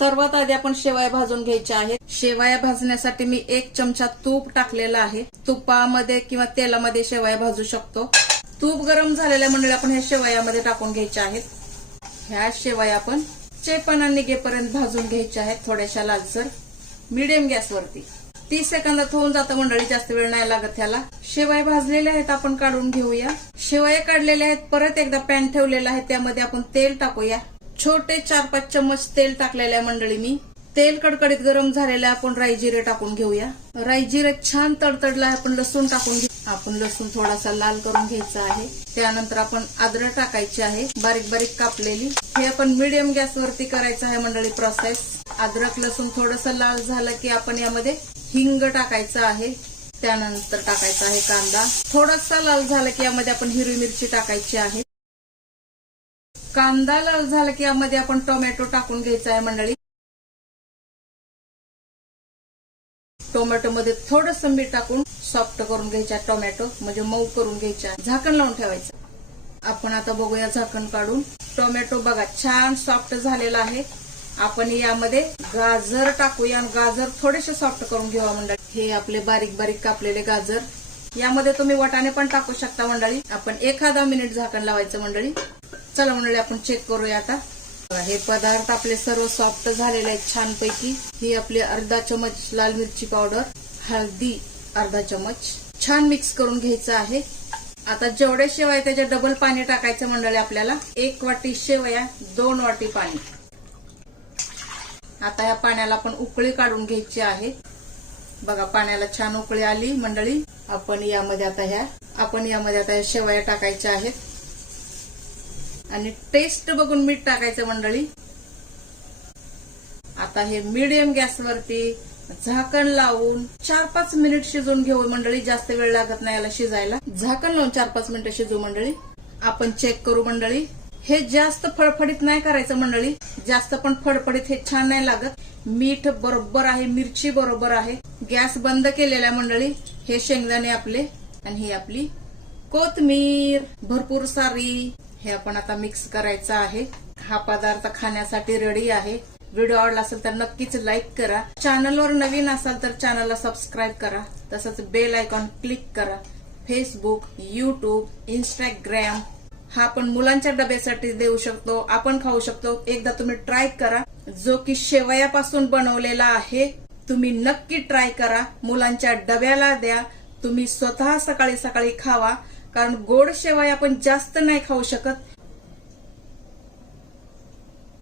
सर्वात आधी आपण शेवया भाजून घ्यायच्या आहेत. शेवया भाजण्यासाठी मी 1 चमचा तूप टाकलेला आहे. तुपामध्ये किंवा तेलामध्ये शेवया भाजू शकतो. तूप गरम झालेल्या मंडळी आपण ह्या शेवयामध्ये टाकून घ्यायच्या आहेत. ह्या शेवया आपण चेपणा निघेपर्यंत भाजून घ्यायच्या आहेत. थोड्याशा लालसर मीडियम गॅसवरती. 30 सेकंदात होऊन जातं मंडळी, जास्त वेळ नाही लागत ह्याला. शेवया भाजलेल्या आहेत, आपण काढून घेऊया. शेवया काढलेल्या आहेत. परत एकदा पॅन ठेवलेला आहे, त्यामध्ये आपण तेल टाकूया. छोटे 4-5 चम्मच तेल टाकलेले आहे मंडळी मी. तेल कडकडीत गरम झालेलं आहे, आपण राई जिरे टाकून घेऊया. राई जिरे छान तडतडला आहे, आपण लसूण टाकून घेऊ. आपण लसूण थोडासा लाल करून घ्यायचा आहे. त्यानंतर आपण अद्रक टाकायची आहे, बारीक बारीक कापलेली. हे आपण मीडियम गॅसवरती करायचं आहे मंडळी प्रोसेस. अद्रक लसूण थोडंसं लाल झालं की आपण यामध्ये हिंग टाकायचं आहे. त्यानंतर टाकायचा आहे कांदा. थोडासा लाल झाला की यामध्ये आपण हिरवी मिरची टाकायची आहे. कांदा लाल झाला की यामध्ये आपण टोमॅटो टाकून घ्यायचा आहे मंडळी. टोमॅटो मध्ये थोडंसं मीठ टाकून सॉफ्ट करून घ्यायचा टोमॅटो, म्हणजे मऊ करून घ्यायचा. झाकण लावून ठेवायचं. आपण आता बघूया झाकण काढून. टोमॅटो बघा छान सॉफ्ट झालेला आहे. आपण यामध्ये गाजर टाकूया. गाजर थोडेसे सॉफ्ट करून घेऊया मंडळी. हे आपले बारीक बारीक कापलेले गाजर. यामध्ये तुम्ही वाटाणे पण टाकू शकता मंडळी. आपण 1 मिनिट झाकण लावायचं मंडळी. चला मंडळी आपण चेक करूया आता. हे पदार्थ आपले सर्व सॉफ्ट झालेले आहेत छानपैकी. ही आपली अर्धा चमच लाल मिरची पावडर, हळदी अर्धा चमच, छान मिक्स करून घ्यायचं आहे. आता जेवढे शेवया त्याच्या डबल पाणी टाकायचं मंडळी आपल्याला. 1 वाटी शेवया 2 वाटी पाणी. आता या पाण्याला आपण उकळी काढून घ्यायची आहे. बघा पाण्याला छान उकळी आली मंडळी. आपण यामध्ये आता ह्या शेवया टाकायच्या आहेत आणि टेस्ट बघून मीठ टाकायचं मंडळी. आता हे मीडियम गॅसवरती झाकण लावून 4-5 मिनिट शिजवून घेऊ मंडळी. जास्त वेळ लागत नाही याला शिजायला. झाकण लावून 4-5 मिनिटं शिजवू मंडळी. आपण चेक करू मंडळी. हे जास्त फडफडीत नाही करायचं मंडळी. जास्त पण फडफडीत हे छान नाही लागत. मीठ बरोबर आहे, मिरची बरोबर आहे. गॅस बंद केलेला मंडळी. हे शेंगदाणे आपले आणि ही आपली कोथिंबीर भरपूर सारी. हे आपण आता मिक्स करायचं आहे. हा पदार्थ खाण्यासाठी रेडी आहे. व्हिडिओ आवडला असेल तर नक्कीच लाईक करा. चॅनलवर नवीन असाल तर चॅनलला सबस्क्राईब करा. तसंच बेल आयकॉन क्लिक करा. फेसबुक, युट्यूब, इंस्टाग्राम हा आपण मुलांच्या डब्यासाठी देऊ शकतो, आपण खाऊ शकतो. एकदा तुम्ही ट्राय करा. जो की शेवयापासून बनवलेला आहे. तुम्ही नक्की ट्राय करा. मुलांच्या डब्याला द्या. तुम्ही स्वतः सकाळी सकाळी खावा. कारण गोड शेवया आपण जास्त नाही खाऊ शकत.